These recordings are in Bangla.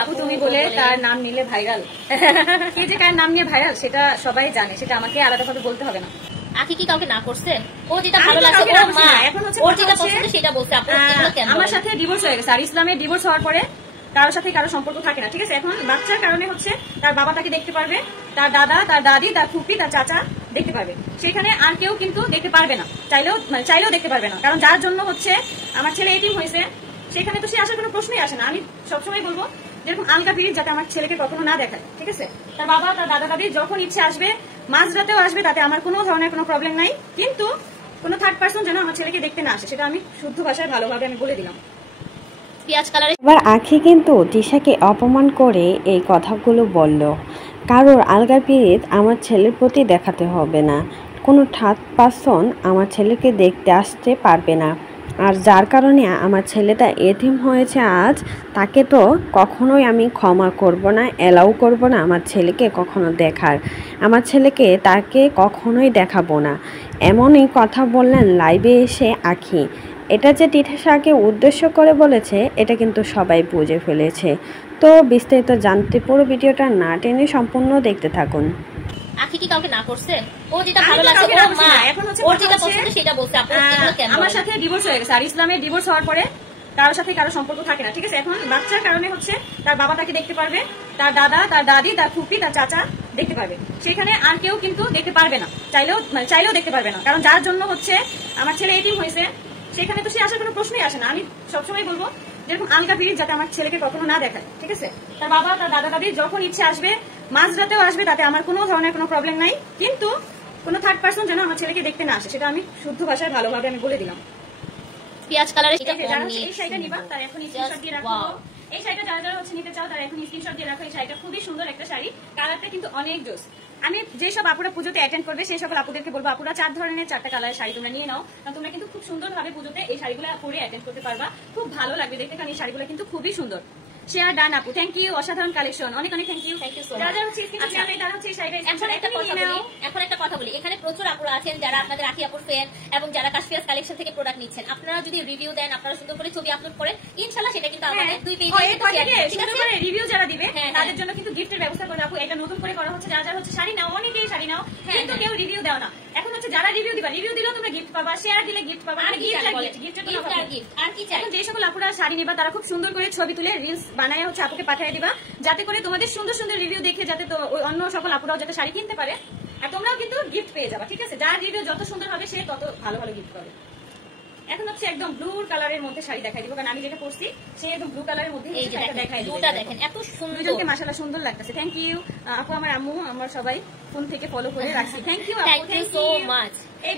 আপু তুমি বলে তার নাম নিলে ভাইরাল। কে যে কার নাম নিয়ে ভাইরাল সেটা সবাই জানে, সেটা আমাকে আলাদাভাবে বলতে হবে না। আখি কি কাউকে না করছে? ও যেটা ভালো লাগছে এখন হচ্ছে ওর যেটা পছন্দ সেটা বলছে। আপু আমার সাথে ডিভোর্স হয়ে গেছে, আর ইসলামে ডিভোর্স হওয়ার পরে কারোর সাথে কারো সম্পর্ক থাকে না, ঠিক আছে। এখন বাচ্চার কারণে হচ্ছে তার বাবা তাকে দেখতে পারবে, তার দাদা, তার দাদি, তার ফুপি, তার চাচা দেখতে পারবে, সেখানে আর কেউ কিন্তু দেখতে পারবে না, চাইলেও দেখতে পারবে না। কারণ যার জন্য হচ্ছে আমার ছেলে এতিম হয়েছে সেখানে তো সে আসার কোনো প্রশ্নই আসে না। আমি সবসময় বলবো যেরকম আলগা পিরিয়ড যাতে আমার ছেলেকে কখনো না দেখায়, ঠিক আছে। তার বাবা, তার দাদা দাদি যখন ইচ্ছে আসবে, মাঝরাতেও আসবে, তাতে আমার কোনো ধরনের কোনো প্রবলেম নাই, কিন্তু কোনো থার্ড পার্সন যেন আমার ছেলেকে দেখতে না আসে, সেটা আমি শুদ্ধ ভাষায় ভালোভাবে আমি বলে দিলাম। এবার আখি কিন্তু তিশাকে অপমান করে এই কথাগুলো বলল, কারোর আলগা পিরিয়ড আমার ছেলের প্রতি দেখাতে হবে না, কোনো থার্ড পার্সন আমার ছেলেকে দেখতে আসতে পারবে না, আর যার কারণে আমার ছেলেটা এতিম হয়েছে আজ, তাকে তো কখনোই আমি ক্ষমা করব না, অ্যালাউ করব না আমার ছেলেকে কখনো দেখার, আমার ছেলেকে তাকে কখনোই দেখাবো না। এমনই কথা বললেন লাইভে এসে আখি। এটা যে তিশাকে উদ্দেশ্য করে বলেছে এটা কিন্তু সবাই বুঝে ফেলেছে। তো বিস্তারিত জানতে পুরো ভিডিওটা না টেনে সম্পূর্ণ দেখতে থাকুন। আখি কি কাউকে না করছে? ও যেটা ভালো লাগছে এখন হচ্ছে ওর যেটা পছন্দ সেটা বলছে। আপু আমার সাথে ডিভোর্স হয়ে গেছে, আর ইসলামে ডিভোর্স হওয়ার পরে কারোর সাথে কারো সম্পর্ক থাকে না, ঠিক আছে। এখন বাচ্চার কারণে হচ্ছে তার বাবা তাকে দেখতে পারবে, তার দাদা, তার দাদি, তার ফুপি, তার চাচা দেখতে পারবে, সেখানে আর কেউ কিন্তু দেখতে পারবে না, চাইলেও দেখতে পারবে না। কারণ যার জন্য হচ্ছে আমার ছেলে এতিম হয়েছে সেখানে তো সে আসার কোনো প্রশ্নই আসে না। আমি সবসময় বলবো যেরকম আলগা পিরিয়ড যাতে আমার ছেলেকে কখনো না দেখায়, ঠিক আছে। তার বাবা, তার দাদা দাদি যখন ইচ্ছে আসবে, মাঝরাতেও আসবে, তাতে আমার কোনো ধরনের কোনো প্রবলেম নাই, কিন্তু কোনো থার্ড পার্সন যেন আমার ছেলেকে দেখতে না আসে, সেটা আমি শুদ্ধ ভাষায় ভালোভাবে আমি বলে দিলাম। পেঁয়াজ কালারের এই শাড়িটা নিবা তার এখন স্ক্রিনশট দিয়ে রাখো। এই শাড়িটা যারা যারা হচ্ছে নিতে চাও তারা এখন স্ক্রিনশট দিয়ে রাখো। এই শাড়িটা খুবই সুন্দর একটা শাড়ি, কালারটা কিন্তু অনেক জোস। আমি যেসব আপুরা পুজোতে অ্যাটেন্ড করবে সেই সকল আপুদেরকে বলবো আপুরা 4 ধরনের 4টা কালারের শাড়ি তোমরা নিয়ে নাও, কারণ তোমরা কিন্তু খুব সুন্দরভাবে পুজোতে এই শাড়িগুলো পরে অ্যাটেন্ড করতে পারবা, খুব ভালো লাগবে দেখতে, কারণ এই শাড়িগুলো কিন্তু খুবই সুন্দর। শেয়ার ডান আপু, থ্যাংক ইউ, অসাধারণ কালেকশন, অনেক অনেক থ্যাংক ইউ। এখন একটা কথা বলি, এখানে প্রচুর আপুরা আছেন যারা আপনাদের আখি আপুর ফ্যান এবং যারা কাশফিয়াস কালেকশন থেকে প্রোডাক্ট নিচ্ছেন। আপনারা যদি রিভিউ দেন, আপনারা সুন্দর করে ছবি আপলোড করেন, ইনশাআল্লাহ সেটা কিন্তু আমাদের 2 পেজে সুন্দর করে রিভিউ যারা দিবে তাদের জন্য কিন্তু গিফটের ব্যবস্থা করে আপু। এটা নতুন করে করা হচ্ছে, যারা যারা হচ্ছে শাড়ি নাও, অনেকেই শাড়ি নাও কিন্তু কেউ রিভিউ দাও না। এখন হচ্ছে যারা রিভিউ দিবা, রিভিউ দিলেও তোমরা গিফট পাবা, শেয়ার দিলে গিফট পাবা, আর গিফট আর কি চাই। যে সকল আপুরা শাড়ি নিবা তারা খুব সুন্দর করে ছবি তুলে রিলস বানায় হচ্ছে আপুকে পাঠিয়ে দিবা, যাতে করে তোমাদের সুন্দর সুন্দর রিভিউ দেখে যাতে তো অন্য সকল আপুরাও যাতে শাড়ি কিনতে পারে, আর তোমরাও কিন্তু গিফট পেয়ে যাবা, ঠিক আছে। যার রিভিউ যত সুন্দর হবে সে তত ভালো ভালো গিফট পাবে। এখন হচ্ছে একদম ব্লু কালারের মধ্যে শাড়ি দেখাই দিব, কারণ আমি যেটা পরছি সে একদম ব্লু কালারের মধ্যে দেখাই দিব। দুটো দেখেন এত সুন্দর, দুজনকে মাশাআল্লাহ সুন্দর লাগতেছে। থ্যাংক ইউ আপু, আমার আম্মু আমার সবাই ফোন থেকে ফলো করে রাখছি। থ্যাংক ইউ আপু, থ্যাংক ইউ সো মাচ।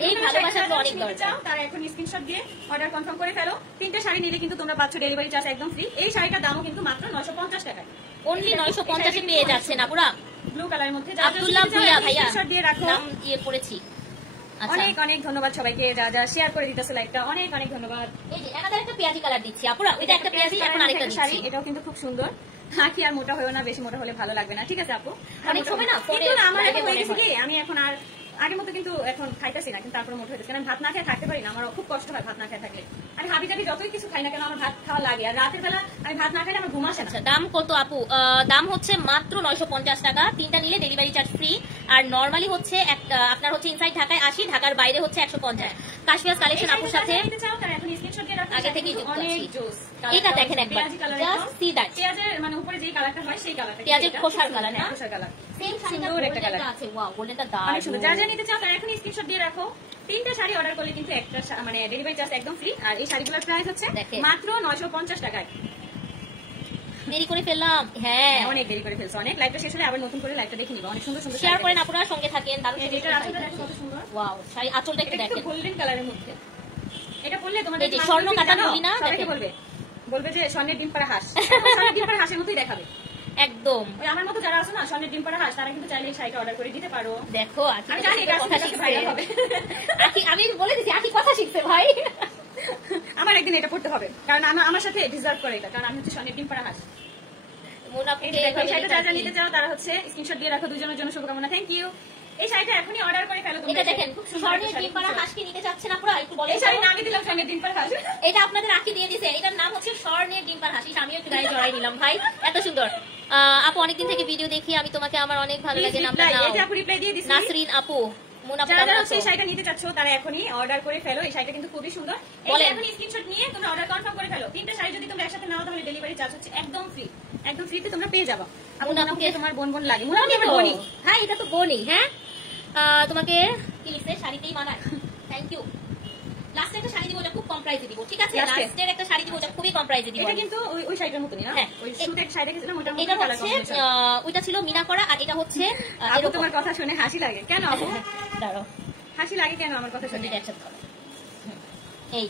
এই ভালোবাসাটা অনেক দরকার। তারা এখন স্ক্রিনশট দিয়ে অর্ডার কনফার্ম করে ফেলো। 3টা শাড়ি নিলে কিন্তু তোমরা পাচ্ছ ডেলিভারি চার্জ একদম ফ্রি। এই শাড়িটার দামও কিন্তু মাত্র 950 টাকায়, অনলি 950 এ পেয়ে যাচ্ছেন আপুরা। ব্লু কালারের মধ্যে আব্দুল্লাহ ভুইয়া ভাইয়া স্ক্রিনশট দিয়ে রাখো, নাম দিয়ে পড়েছি। অনেক অনেক ধন্যবাদ সবাইকে যারা যারা শেয়ার করে দিতেছে লাইভটা, অনেক অনেক ধন্যবাদ। এই যে এনাদের একটা পেঁয়াজি কালার দিচ্ছি আপুরা, এটা একটা পেঁয়াজি, এখন আরেকটা দিচ্ছি। এটাও কিন্তু খুব সুন্দর। আখি আর মোটা হয়েও না, বেশি মোটা হলে ভালো লাগবে না, ঠিক আছে আপু। অনেক সময় না কিন্তু আমার এখন হয়ে গেছে কি, আমি এখন আর আগের মতো কিন্তু এখন খাইতেছি না, কিন্তু তারপরে মোটা হয়েছে, কারণ ভাত না খেয়ে থাকতে পারি না, আমার খুব কষ্ট হয় ভাত না খেয়ে থাকলে। আমি হাবি জাবি যতই কিছু খাই না কেন আমার ভাত খাওয়া লাগে, আর রাতের বেলা আমি ভাত না খাইলে আমার ঘুম আসে না। দাম কত আপু? দাম হচ্ছে মাত্র 950 টাকা, 3টা নিলে ডেলিভারি চার্জ ফ্রি। আর নরমালি হচ্ছে আপনার হচ্ছে ইনসাইড ঢাকায় 80, ঢাকার বাইরে হচ্ছে 150। কাশফিয়াস কালেকশন আপুর সাথে আগে থেকেই যুক্ত আছি। এটা দেখেন একবার, জাস্ট সি দ্যাট। পেঁয়াজের মানে উপরে যেই কালারটা হয় সেই কালারটা, পেঁয়াজের খোসার কালার না, খোসার কালার, সেম সুন্দর একটা কালার আছে। ওয়াও, গোল্ডেনটা দারুণ সুন্দর। যারা যারা নিতে চাও তারা এখন স্ক্রিনশট দিয়ে রাখো। 3টা শাড়ি অর্ডার করলে কিন্তু একটা মানে ডেলিভারি চার্জ একদম ফ্রি, আর এই শাড়িগুলোর প্রাইস হচ্ছে মাত্র 950 টাকায়। দেরি করে ফেললাম, হ্যাঁ অনেক দেরি করে ফেলছো, অনেক। লাইভটা শেষ হলে আবার নতুন করে লাইভটা দেখে নিবা, অনেক সুন্দর সুন্দর শেয়ার করেন আপনারা, সঙ্গে থাকেন। দারুণ এটা আঁচলটা দেখো কত সুন্দর। ওয়াও, শাড়ি আঁচলটা একটু দেখেন, গোল্ডেন কালারের মধ্যে। এটা পরলে তোমাদের যে স্বর্ণ কাটা বলি না, সবাইকে বলবে যে স্বর্ণের ডিম পাড়া হাঁস, স্বর্ণের ডিম পাড়া হাঁসের মতোই দেখাবে একদম। ওই আমার মতো যারা আছে না স্বর্ণের ডিম পাড়া হাঁস, তারা কিন্তু চাইলে এই শাড়িটা অর্ডার করে দিতে পারো। দেখো আমি জানি এটা কথা শিখতে হবে, আমি বলে দিচ্ছি আখি কথা শিখছে ভাই। আমার একদিন এটা পড়তে হবে, কারণ আমার সাথে ডিজার্ভ করে এটা, কারণ আমি হচ্ছে স্বর্ণের ডিম পাড়া হাঁস। যারা নিতে চাও তারা হচ্ছে স্ক্রিনশট দিয়ে রাখো, দুজনের জন্য শুভকামনা। Thank you. এই শাড়িটা এখনই অর্ডার করে ফেলো। এটা দেখেন স্বর্ণের ডিম পাড়া হাঁস কি নিতে চাচ্ছে না পুরো একটু বলেন। এই শাড়ি না দিলাম স্বর্ণের ডিম পাড়া হাঁস, এটা আপনাদের রাখি দিয়ে দিছে, এটার নাম হচ্ছে স্বর্ণের ডিম পাড়া হাঁস। আমিও একটু গায়ে জড়াই নিলাম ভাই, এত সুন্দর। আপু অনেকদিন থেকে ভিডিও দেখি আমি, তোমাকে আমার অনেক ভালো লাগে। নামটা নাও। এটা আপু রিপ্লাই দিয়ে দিছি। নাসরিন আপু, যারা হচ্ছে এই শাড়িটা নিতে চাচ্ছ তারা এখনই অর্ডার করে ফেলো। এই শাড়িটা কিন্তু খুবই সুন্দর। বলেন। এখন স্ক্রিনশট নিয়ে তোমরা অর্ডার কনফার্ম করে ফেলো। তিনটা শাড়ি যদি তোমরা একসাথে নাও তাহলে ডেলিভারি চার্জ হচ্ছে একদম ফ্রি, একদম ফ্রিতে তোমরা পেয়ে যাবে। আপুকে তোমার বোন বোন লাগে, মোটামুটি আমার বোনই। হ্যাঁ এটা তো বোনই। হ্যাঁ তোমাকে কি লিখছে, শাড়িতেই মানায়। Thank you. লাস্টে একটা শাড়ি দিব, ওটা খুব কম প্রাইসে দিব, ঠিক আছে? লাস্টের একটা শাড়ি দিব, ওটা খুবই কম প্রাইসে দিব। এটা কিন্তু ওই শাড়িটার মতনই না? হ্যাঁ, ওই শুটের শাড়ি দেখেছিলাম ওটার মতো এটা কালার হচ্ছে কম্বিনেশন। ওইটা ছিল মিনা করা, আর এটা হচ্ছে আপু তোমার কথা শুনে হাসি লাগে কেন? আপু দাঁড়াও, হাসি লাগে কেন আমার কথা শুনে? একসাথে এই